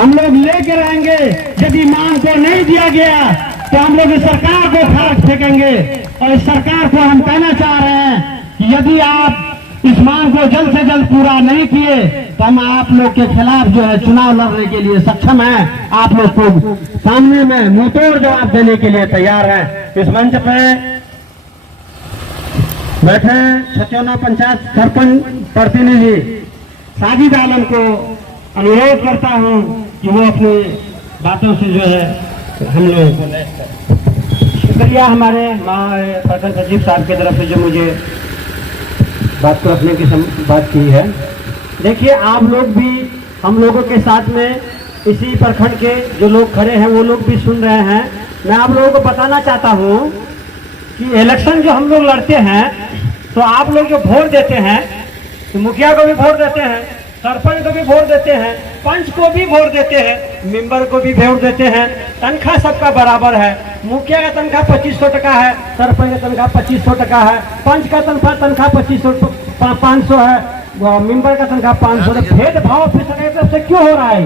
हम लोग लेके रहेंगे। यदि मांग को नहीं दिया गया तो हम लोग इस सरकार को फाड़क फेंकेंगे। और इस सरकार को हम कहना चाह रहे हैं कि यदि आप इस मांग को जल्द से जल्द पूरा नहीं किए तो हम आप लोग के खिलाफ जो है चुनाव लड़ने के लिए सक्षम हैं। आप लोग को सामने में मुंहतोड़ जवाब देने के लिए तैयार हैं। इस मंच पे बैठे छचौना पंचायत सरपंच प्रतिनिधि साजिद आलम को अनुरोध करता हूं कि वो अपनी बातों से जो है हम लोगों को शुक्रिया हमारे प्रधान सचिव साहब की तरफ से जो मुझे बात को रखने की बात की है। देखिए, आप लोग भी हम लोगों के साथ में इसी प्रखंड के जो लोग खड़े हैं वो लोग भी सुन रहे हैं। मैं आप लोगों को बताना चाहता हूं कि इलेक्शन जो हम लोग लड़ते हैं तो आप लोग जो वोट देते हैं तो मुखिया को भी वोट देते हैं, सरपंच को भी वोट देते हैं, पंच को भी वोट देते हैं, मेंबर को भी वोट देते हैं। तनख्वाह सबका बराबर है। मुखिया का तनख्वाह 2500 टका है, सरपंच का तनख्वाह 2500 टका है, पंच का तनख्वाह 500 है, मेंबर का तनख्वाह 500 है। भेदभाव फिर सरकार तरफ से क्यों हो रहा है?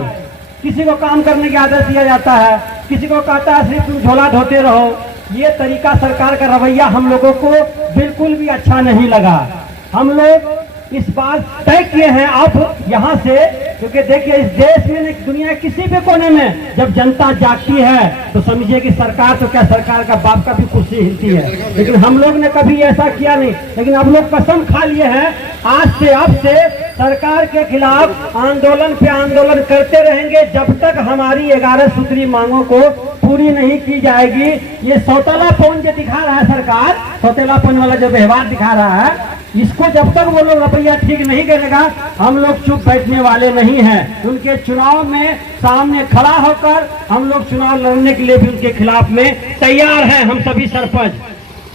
किसी को काम करने की आदेश दिया जाता है, किसी को कहता है सिर्फ तुम झोला धोते रहो। ये तरीका सरकार का रवैया हम लोगों को बिल्कुल भी अच्छा नहीं लगा। हम लोग इस बात तय किए हैं अब यहाँ से, क्योंकि देखिए इस देश में दुनिया किसी भी कोने में जब जनता जागती है तो समझिए कि सरकार तो क्या, सरकार का बाप का भी कुर्सी हिलती है। लेकिन हम लोग ने कभी ऐसा किया नहीं। लेकिन अब लोग कसम खा लिए हैं आज से अब से सरकार के खिलाफ आंदोलन पे आंदोलन करते रहेंगे जब तक हमारी 11 सूत्री मांगों को पूरी नहीं की जाएगी। ये सौतेलापन जो दिखा रहा है सरकार, सौतेलापन वाला जो व्यवहार दिखा रहा है, इसको जब तक वो लोग रवैया ठीक नहीं करेगा हम लोग चुप बैठने वाले नहीं हैं। उनके चुनाव में सामने खड़ा होकर हम लोग चुनाव लड़ने के लिए भी उनके खिलाफ में तैयार हैं। हम सभी सरपंच,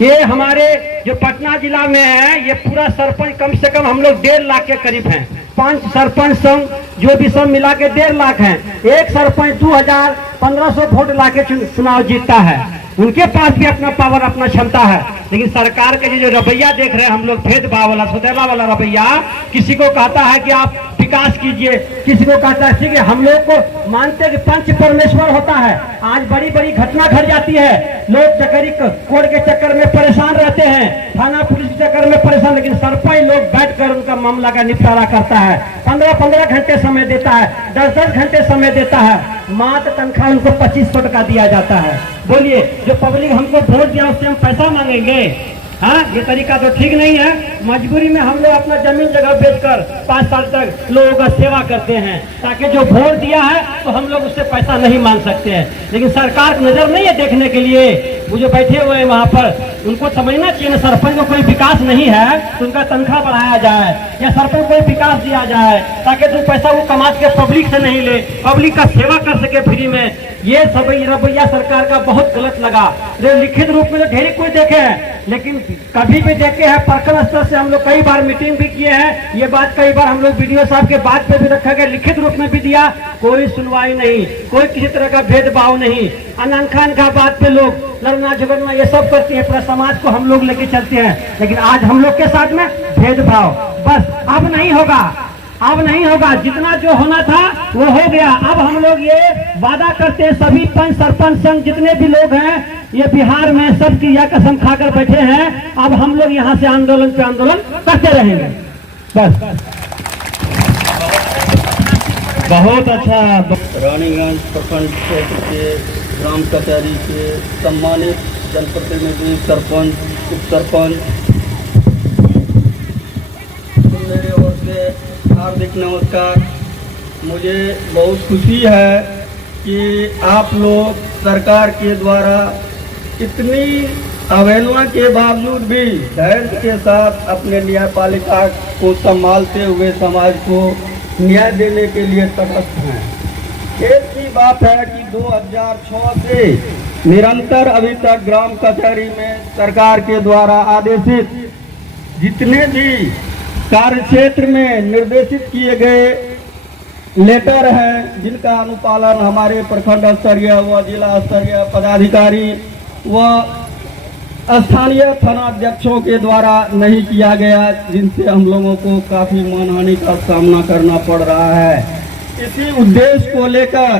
ये हमारे जो पटना जिला में है, ये पूरा सरपंच कम से कम हम लोग 1.5 लाख के करीब हैं। 5 सरपंच संघ जो भी सब मिला के 1.5 लाख हैं। एक सरपंच 2500 वोट ला के चुनाव जीतता है। उनके पास भी अपना पावर, अपना क्षमता है। लेकिन सरकार के जो रवैया देख रहे हैं हम लोग, भेदभाव वाला, सौतेला वाला रवैया, किसी को कहता है कि आप विकास कीजिए, किसी को कहता है ठीक है। हम लोग को मानते हैं कि पंच परमेश्वर होता है। आज बड़ी बड़ी घटना घट जाती है, लोग चकरी कोर्ट के चक्कर में परेशान रहते हैं, थाना पुलिस के चक्कर में परेशान, लेकिन सरपंच लोग बैठकर उनका मामला का निपटारा करता है। 15-15 घंटे समय देता है, 10-10 घंटे समय देता है। मात्र तनख्वाह उनको 2500 टका दिया जाता है। बोलिए, जो पब्लिक हमको वोट दिया उससे हम पैसा मांगेंगे? हाँ, ये तरीका तो ठीक नहीं है। मजबूरी में हम लोग अपना जमीन जगह बेचकर 5 साल तक लोगों का सेवा करते हैं, ताकि जो वोट दिया है तो हम लोग उससे पैसा नहीं मांग सकते हैं। लेकिन सरकार को नजर नहीं है देखने के लिए। वो जो बैठे हुए हैं वहाँ पर, उनको समझना चाहिए ना, सरपंच को कोई विकास नहीं है तो उनका तनख्वाह बढ़ाया जाए, या सरपंच को कोई विकास दिया जाए ताकि जो पैसा वो कमा के पब्लिक से नहीं ले, पब्लिक का सेवा कर सके फ्री में। ये सब रवैया सरकार का बहुत गलत लगा। जो लिखित रूप में तो ढेर कोई देखे हैं, लेकिन कभी भी देखे हैं प्रखंड स्तर से हम लोग कई बार मीटिंग भी किए हैं। ये बात कई बार हम लोग वीडियो साहब के बात पे भी रखा गया, लिखित रूप में भी दिया, कोई सुनवाई नहीं, कोई किसी तरह का भेदभाव नहीं। अनंत खान का बात पे लोग लड़ना झगड़ना ये सब करते हैं, पूरा समाज को हम लोग लेके चलते हैं। लेकिन आज हम लोग के साथ में भेदभाव बस अब नहीं होगा, अब नहीं होगा। जितना जो होना था वो हो गया। अब हम लोग ये वादा करते हैं, सभी पंच सरपंच संघ जितने भी लोग हैं ये बिहार में सब की यह कसम खाकर बैठे हैं, अब हम लोग यहाँ से आंदोलन पे आंदोलन करते रहेंगे। बस बहुत अच्छा। रानीगंज प्रखंड क्षेत्र के ग्राम कचहरी के सम्मानित जनप्रतिनिधि, सरपंच, उप सरपंच, मेरी ओर से हार्दिक नमस्कार। मुझे बहुत खुशी है कि आप लोग सरकार के द्वारा इतनी अवहेलना के बावजूद भी धैर्य के साथ अपने न्यायपालिका को संभालते हुए समाज को न्याय देने के लिए तटस्थ हैं। एक ही बात है कि 2006 से निरंतर अभी तक ग्राम कचहरी में सरकार के द्वारा आदेशित जितने भी कार्य क्षेत्र में निर्देशित किए गए लेटर हैं, जिनका अनुपालन हमारे प्रखंड स्तरीय व जिला स्तरीय पदाधिकारी व स्थानीय थाना अध्यक्षों के द्वारा नहीं किया गया, जिनसे हम लोगों को काफ़ी मानहानि का सामना करना पड़ रहा है। इसी उद्देश्य को लेकर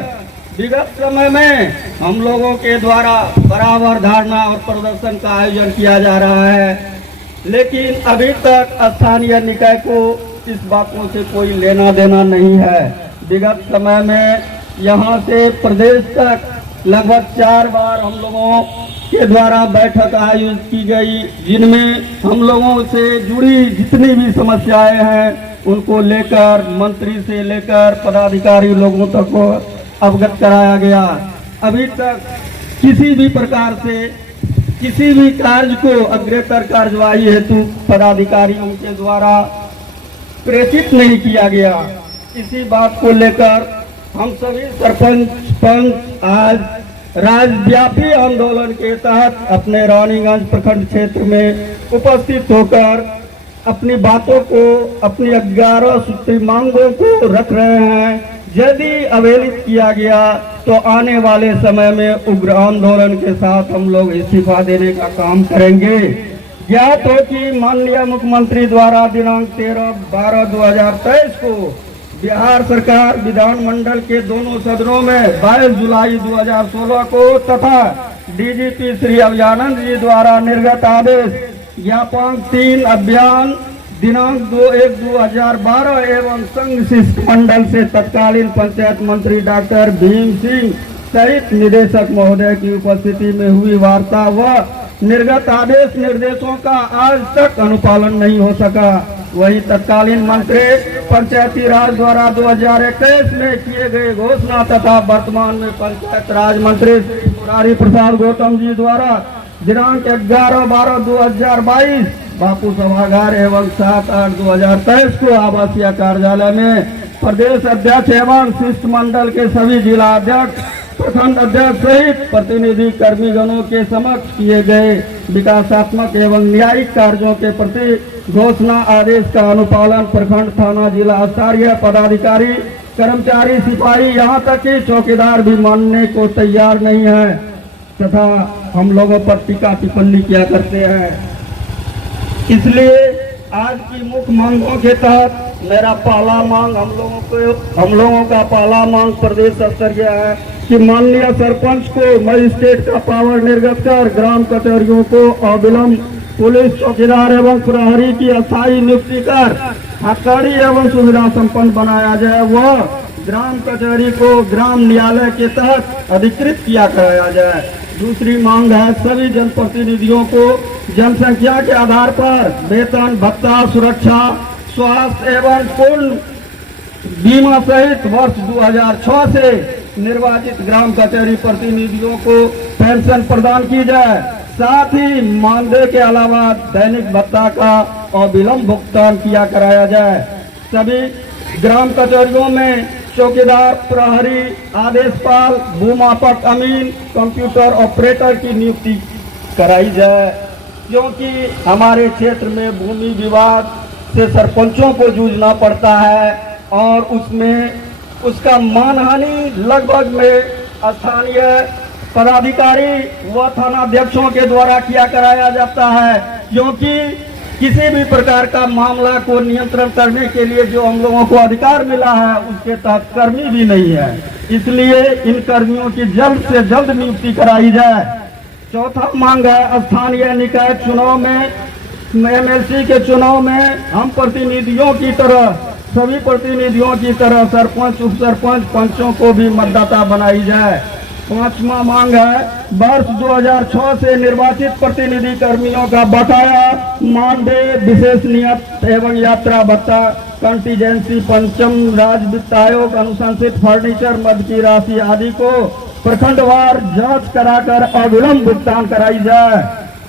विगत समय में हम लोगों के द्वारा बराबर धारणा और प्रदर्शन का आयोजन किया जा रहा है, लेकिन अभी तक स्थानीय निकाय को इस बातों से कोई लेना देना नहीं है। विगत समय में यहाँ से प्रदेश तक लगभग 4 बार हम लोगों के द्वारा बैठक आयोजित की गई, जिनमें हम लोगों से जुड़ी जितनी भी समस्याएं हैं उनको लेकर मंत्री से लेकर पदाधिकारी लोगों तक को अवगत कराया गया। अभी तक किसी भी प्रकार से किसी भी कार्य को अग्रेतर कार्यवाही हेतु पदाधिकारियों के द्वारा प्रेषित नहीं किया गया। इसी बात को लेकर हम सभी सरपंच पंच आज राज्यव्यापी आंदोलन के तहत अपने रानीगंज प्रखंड क्षेत्र में उपस्थित होकर अपनी बातों को, अपनी 11 सूत्री मांगों को रख रहे हैं। यदि अवहेलित किया गया तो आने वाले समय में उग्र आंदोलन के साथ हम लोग इस्तीफा देने का काम करेंगे। ज्ञात हो कि माननीय मुख्यमंत्री द्वारा दिनांक 13/12/2023 को बिहार सरकार विधानमंडल के दोनों सदनों में 22 जुलाई 2016 को तथा डीजीपी श्री अभियानंद जी द्वारा निर्गत आदेश ज्ञापन 3 अभियान दिनांक 2/1/2012 एवं संघ शिष्टमंडल से तत्कालीन पंचायत मंत्री डॉक्टर भीम सिंह सहित निदेशक महोदय की उपस्थिति में हुई वार्ता व निर्गत आदेश निर्देशों का आज तक अनुपालन नहीं हो सका। वहीं तत्कालीन मंत्री पंचायती राज द्वारा 2021 में किए गए घोषणा तथा वर्तमान में पंचायत राज मंत्री श्री मुरारी प्रसाद गौतम जी द्वारा दिनांक 11/12/2022 बापू सभागार एवं 7/8/2023 को आवासीय कार्यालय में प्रदेश अध्यक्ष एवं शिष्टमंडल के सभी जिला अध्यक्ष, प्रखंड अध्यक्ष सहित प्रतिनिधि कर्मीगणों के समक्ष किए गए विकासात्मक एवं न्यायिक कार्यों के प्रति घोषणा आदेश का अनुपालन प्रखंड, थाना, जिला स्तरीय पदाधिकारी, कर्मचारी, सिपाही, यहाँ तक कि चौकीदार भी मानने को तैयार नहीं है तथा हम लोगों पर टीका टिप्पणी किया करते हैं। इसलिए आज की मुख्य मांगों के तहत मेरा पहला मांग हम लोगों का पहला मांग प्रदेश स्तरीय है कि माननीय सरपंच को मजिस्ट्रेट का पावर निर्गत कर ग्राम कचहरियों को अविलंब पुलिस चौकीदार एवं प्रहरी की अस्थायी नियुक्ति कर हथकड़ी एवं सुविधा संपन्न बनाया जाए। वह ग्राम कचहरी को ग्राम न्यायालय के तहत अधिकृत किया कराया जाए। दूसरी मांग है सभी जनप्रतिनिधियों को जनसंख्या के आधार पर वेतन, भत्ता, सुरक्षा, स्वास्थ्य एवं पूर्ण बीमा सहित वर्ष 2006 से निर्वाचित ग्राम कचहरी प्रतिनिधियों को पेंशन प्रदान की जाए। साथ ही मानदेय के अलावा दैनिक भत्ता का अविलंब भुगतान किया कराया जाए। सभी ग्राम कचहरियों में चौकीदार, प्रहरी, आदेशपाल, भूमापक अमीन, कंप्यूटर ऑपरेटर की नियुक्ति कराई जाए, क्योंकि हमारे क्षेत्र में भूमि विवाद से सरपंचों को जूझना पड़ता है और उसमें उसका मानहानि लगभग में स्थानीय पदाधिकारी व थानाध्यक्षों के द्वारा किया कराया जाता है, क्योंकि किसी भी प्रकार का मामला को नियंत्रण करने के लिए जो हम लोगों को अधिकार मिला है उसके तहत कर्मी भी नहीं है। इसलिए इन कर्मियों की जल्द से जल्द नियुक्ति कराई जाए। चौथा मांग है स्थानीय निकाय चुनाव में MLC के चुनाव में हम प्रतिनिधियों की तरह सभी प्रतिनिधियों की तरह सरपंच, उप सरपंच, पंचों को भी मतदाता बनाई जाए। पांचवा मांग है वर्ष 2006 से निर्वाचित प्रतिनिधि कर्मियों का बकाया मानदेय, विशेष नियत एवं यात्रा भत्ता, कंटीजेंसी, पंचम राज्य वित्त आयोग अनुशंसित फर्नीचर मद की राशि आदि को प्रखंडवार जांच कराकर अविलंब भुगतान कराई जाए।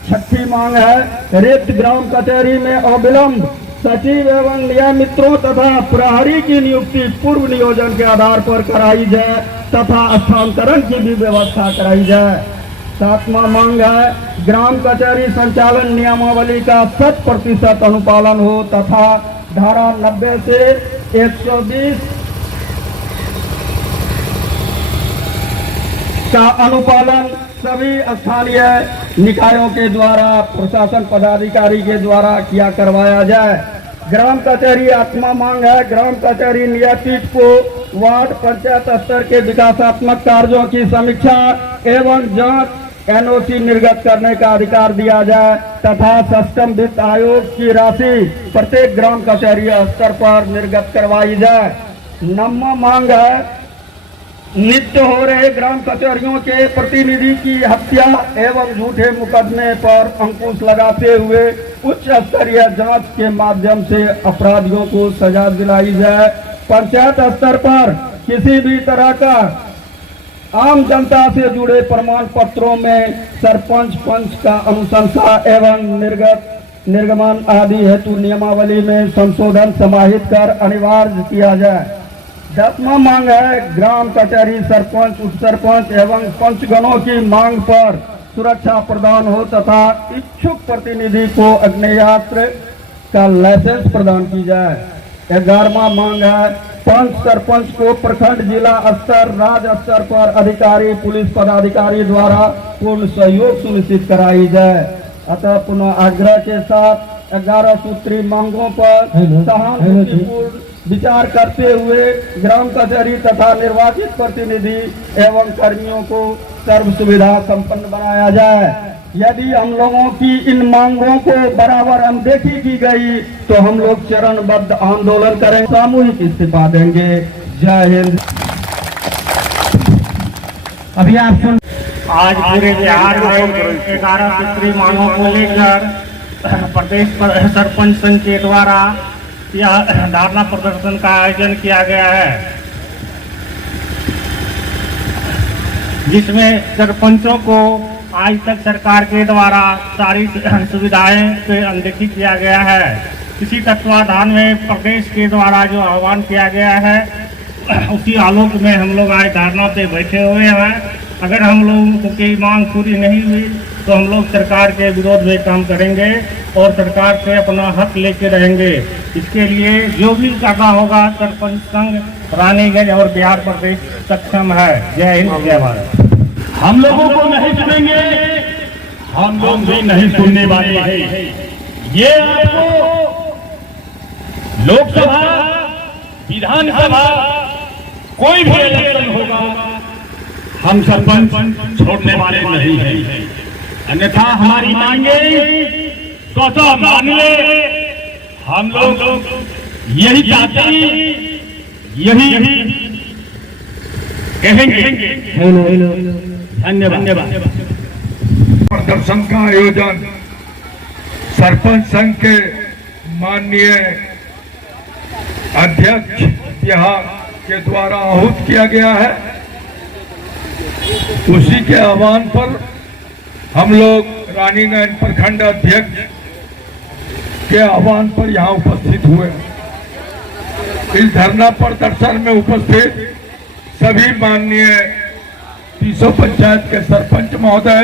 छठी मांग है रिक्त ग्राम कचहरी में अविलंब सचिव एवं नियमित्रों तथा प्रहरी की नियुक्ति पूर्व नियोजन के आधार पर कराई जाए तथा स्थानांतरण की भी व्यवस्था कराई जाए। सातवां मांग है ग्राम कचहरी संचालन नियमावली का 100% अनुपालन हो तथा धारा 90 से 120 का अनुपालन सभी स्थानीय निकायों के द्वारा, प्रशासन पदाधिकारी के द्वारा किया करवाया जाए। ग्राम कचहरी आत्मा मांग है। ग्राम कचहरी नियतित को वार्ड पंचायत स्तर के विकासात्मक कार्यों की समीक्षा एवं जांच एनओसी निर्गत करने का अधिकार दिया जाए तथा सक्षम वित्त आयोग की राशि प्रत्येक ग्राम कचहरी स्तर पर निर्गत करवाई जाए। नम्मा मांग है नित्य हो रहे ग्राम कचहरियों के प्रतिनिधि की हत्या एवं झूठे मुकदमे पर अंकुश लगाते हुए उच्च स्तरीय जांच के माध्यम से अपराधियों को सजा दिलाई जाए। पंचायत स्तर पर किसी भी तरह का आम जनता से जुड़े प्रमाण पत्रों में सरपंच पंच का अनुशंसा एवं निर्गमन आदि हेतु नियमावली में संशोधन समाहित कर अनिवार्य किया जाए। 10वां मांग है ग्राम कचहरी सरपंच उप सरपंच एवं पंचगणों की मांग पर सुरक्षा प्रदान हो तथा इच्छुक प्रतिनिधि को अग्नियास्त्र का लाइसेंस प्रदान की जाए। 11वां मांग है पंच सरपंच को प्रखंड जिला स्तर राज्य स्तर पर अधिकारी पुलिस पदाधिकारी द्वारा पूर्ण सहयोग सुनिश्चित कराई जाए। अतः पुनः आग्रह के साथ 11 सूत्री मांगों पर सहानुभूतिपूर्ण विचार करते हुए ग्राम कचहरी तथा निर्वाचित प्रतिनिधि एवं कर्मियों को सर्व सुविधा संपन्न बनाया जाए। यदि हम लोगों की इन मांगों को बराबर अनदेखी की गई तो हम लोग चरणबद्ध आंदोलन करेंगे, सामूहिक इस्तीफा देंगे। जय हिंद। अभी आप सुन आज पूरे बिहार में 11 सूत्री मांगों को लेकर प्रदेश सरपंच संघ के द्वारा यह धरना प्रदर्शन का आयोजन किया गया है, जिसमें सरपंचों को आज तक सरकार के द्वारा सारी सुविधाएं से अनदेखी किया गया है। इसी तत्वाधान में प्रदेश के द्वारा जो आह्वान किया गया है उसी आलोक में हम लोग आज धरना पे बैठे हुए हैं। अगर हम लोगों की मांग पूरी नहीं हुई तो हम लोग सरकार के विरोध में काम करेंगे और सरकार से अपना हक लेके रहेंगे। इसके लिए जो भी करना होगा सरपंच संघ रानीगंज और बिहार प्रदेश सक्षम है। जय हिंद जय भारत। हम लोगों को नहीं सुनेंगे, हम लोग भी नहीं सुनने वाले हैं। ये आपको लोकसभा विधानसभा कोई भी इलेक्शन होगा हम सरपंच छोड़ने वाले नहीं हैं। अन्यथा हमारी मांगे तो मान ले, हम लोग यही चाहते हैं, यही कहेंगे। धन्यवाद। प्रदर्शन का आयोजन सरपंच संघ के माननीय अध्यक्ष बिहार के द्वारा आहूत किया गया है। उसी के आह्वान पर हम लोग रानीगंज प्रखंड अध्यक्ष के आह्वान पर यहाँ उपस्थित हुए। इस धरना प्रदर्शन में उपस्थित सभी माननीय 300 पंचायत के सरपंच महोदय,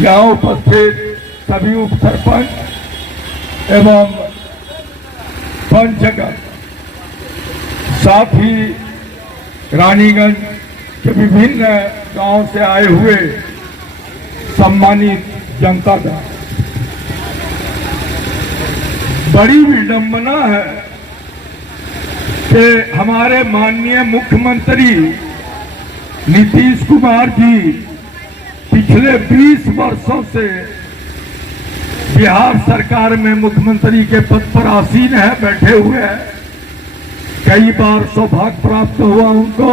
यहाँ उपस्थित सभी उप सरपंच एवं पंचगण, साथ ही रानीगंज के विभिन्न गांव से आए हुए सम्मानित जनता दल। बड़ी विडंबना है कि हमारे माननीय मुख्यमंत्री नीतीश कुमार जी पिछले 20 वर्षों से बिहार सरकार में मुख्यमंत्री के पद पर आसीन है, बैठे हुए हैं। कई बार सौभाग्य प्राप्त हुआ उनको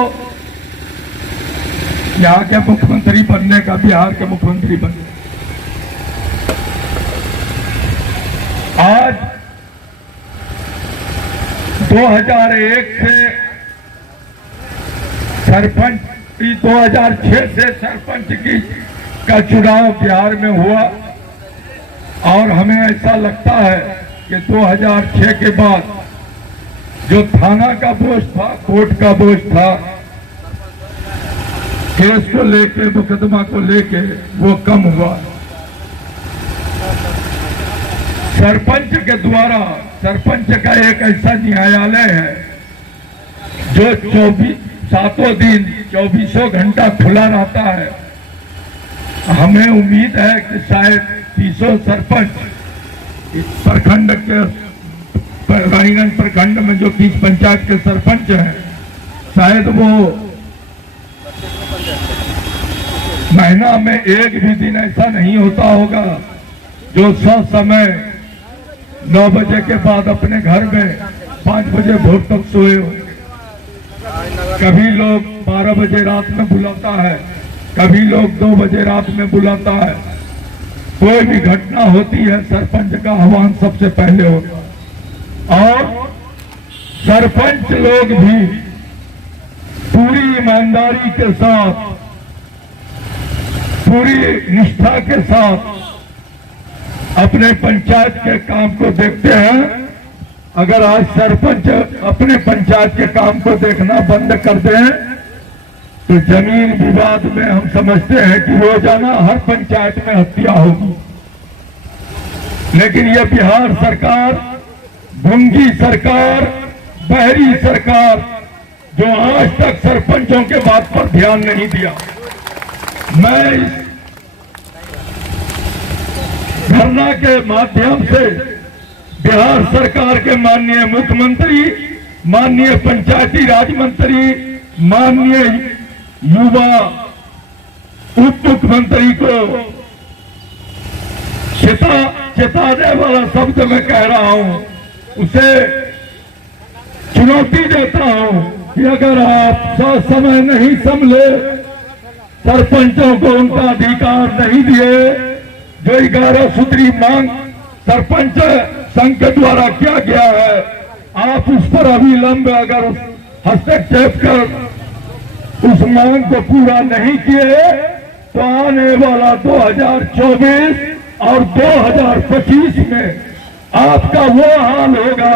यहाँ के मुख्यमंत्री बनने का, बिहार के मुख्यमंत्री बनने। आज 2001 से सरपंच, 2006 से सरपंच का चुनाव बिहार में हुआ और हमें ऐसा लगता है कि 2006 के बाद जो थाना का बोझ था, कोर्ट का बोझ था, केस को लेके, मुकदमा को लेके, वो कम हुआ। सरपंच के द्वारा, सरपंच का एक ऐसा न्यायालय है जो 24 घंटा खुला रहता है। हमें उम्मीद है कि शायद 300 सरपंच इस प्रखंड के रानीगंज प्रखंड में जो 30 पंचायत के सरपंच हैं, शायद वो महीना में एक भी दिन ऐसा नहीं होता होगा जो समय 9 बजे के बाद अपने घर में 5 बजे भोर तक सोए हो। कभी लोग 12 बजे रात में बुलाता है, कभी लोग 2 बजे रात में बुलाता है। कोई भी घटना होती है सरपंच का आह्वान सबसे पहले होता है। और सरपंच लोग भी पूरी ईमानदारी के साथ, पूरी निष्ठा के साथ अपने पंचायत के काम को देखते हैं। अगर आज सरपंच अपने पंचायत के काम को देखना बंद कर दें तो जमीन विवाद में हम समझते हैं कि रोजाना हर पंचायत में हत्या होगी। लेकिन यह बिहार सरकार, गूंगी सरकार, बहरी सरकार, जो आज तक सरपंचों के बात पर ध्यान नहीं दिया। मैं इस धरना के माध्यम से बिहार सरकार के माननीय मुख्यमंत्री, माननीय पंचायती राज मंत्री, माननीय युवा उप मुख्यमंत्री को चेताने वाला शब्द मैं कह रहा हूं, उसे चुनौती देता हूं कि अगर आप समय नहीं संभले, सरपंचों को उनका अधिकार नहीं दिए, जो 11 सूत्री मांग सरपंच संघ के द्वारा किया गया है, आप उस पर अविलंब अगर हस्तक्षेप कर उस मांग को पूरा नहीं किए तो आने वाला 2024 और 2025 में आपका वो हाल होगा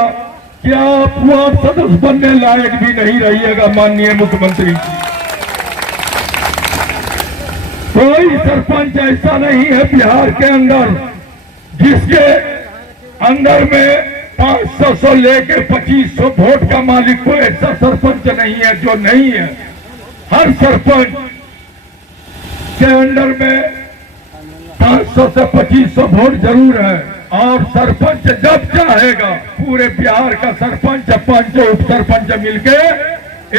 कि आप वार्ड सदस्य बनने लायक भी नहीं रहिएगा। माननीय मुख्यमंत्री, कोई सरपंच ऐसा नहीं है बिहार के अंदर जिसके अंदर में 500 से लेके 2500 वोट का मालिक कोई ऐसा सरपंच नहीं है जो नहीं है। हर सरपंच के अंडर में 500 से 2500 वोट जरूर है। और सरपंच जब चाहेगा पूरे बिहार का सरपंच, पंच, उप सरपंच मिलके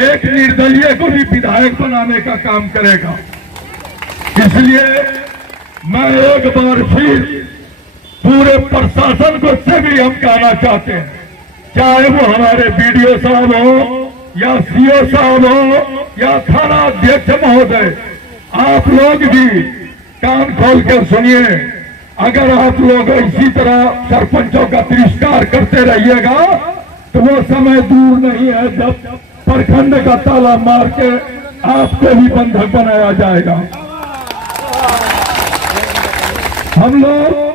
एक निर्दलीय को भी विधायक बनाने का काम करेगा। इसलिए मैं एक बार फिर पूरे प्रशासन को से भी हम कहना चाहते हैं, चाहे वो हमारे बीडीओ साहब हो या सीओ साहब हो या थाना अध्यक्ष महोदय, आप लोग भी कान खोल कर सुनिए। अगर आप लोग इसी तरह सरपंचों का तिरस्कार करते रहिएगा तो वो समय दूर नहीं है जब प्रखंड का ताला मार के आपको भी बंधक बनाया जाएगा। हम लोग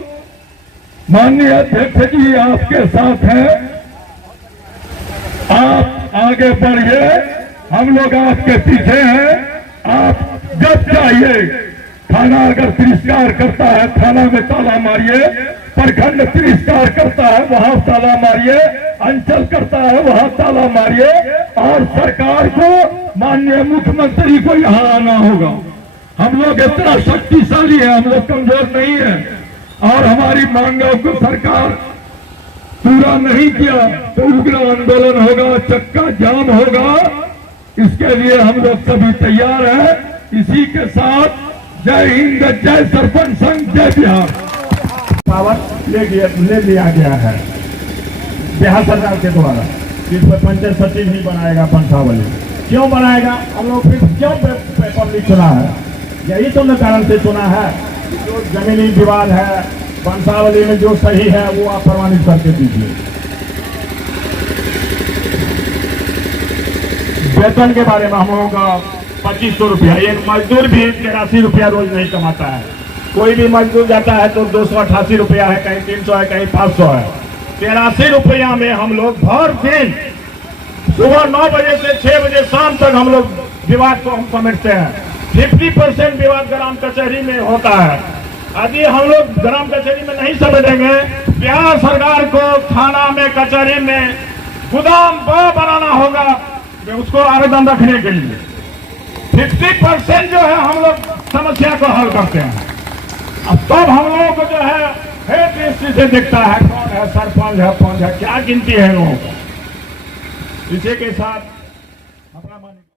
माननीय अध्यक्ष जी आपके साथ हैं, आप आगे बढ़िए, हम लोग आपके पीछे हैं। आप जब चाहिए, थाना अगर तिरस्कार करता है थाना में ताला मारिए, प्रखंड तिरस्कार करता है वहां ताला मारिए, अंचल करता है वहां ताला मारिए, और सरकार को, माननीय मुख्यमंत्री को यहाँ आना होगा। हम लोग इतना शक्तिशाली है, हम लोग कमजोर नहीं है। और हमारी मांगों को सरकार पूरा नहीं किया तो उग्र आंदोलन होगा, चक्का जाम होगा। इसके लिए हम लोग सभी तैयार हैं। इसी के साथ जय हिंद, जय सरपंच संघ, जय बिहार। पावर ले लिया गया है बिहार सरकार के द्वारा, जिस पर पंचायत सचिव ही बनाएगा पंचावली। क्यों बनाएगा? हम लोग फिर क्यों पेपर लीक चुना है? यही तो कारण से चुना है। जो जमीनी विवाद है पंचावली में जो सही है वो आप प्रमाणित करके दीजिए। वेतन के बारे में हम लोगों का 2500 रुपया, एक मजदूर भी 83 रुपया रोज नहीं कमाता है। कोई भी मजदूर जाता है तो 288 रुपया है, कहीं 300 है, कहीं 500 है। 83 रुपया में हम लोग भर दिन सुबह 9 बजे से 6 बजे शाम तक हम लोग विवाद को हम समेटते हैं। 50% विवाद ग्राम कचहरी में होता है। यदि हम लोग ग्राम कचहरी में नहीं समेटेंगे, बिहार सरकार को थाना में, कचहरी में गोदाम बनाना होगा उसको आवेदन रखने के लिए। 50% जो है हम लोग समस्या को हल करते हैं। अब तब हम लोगों को जो है है दृष्टि से देखता है कौन है सरपंच है पंच है, क्या गिनती है लोगों को। इसी के साथ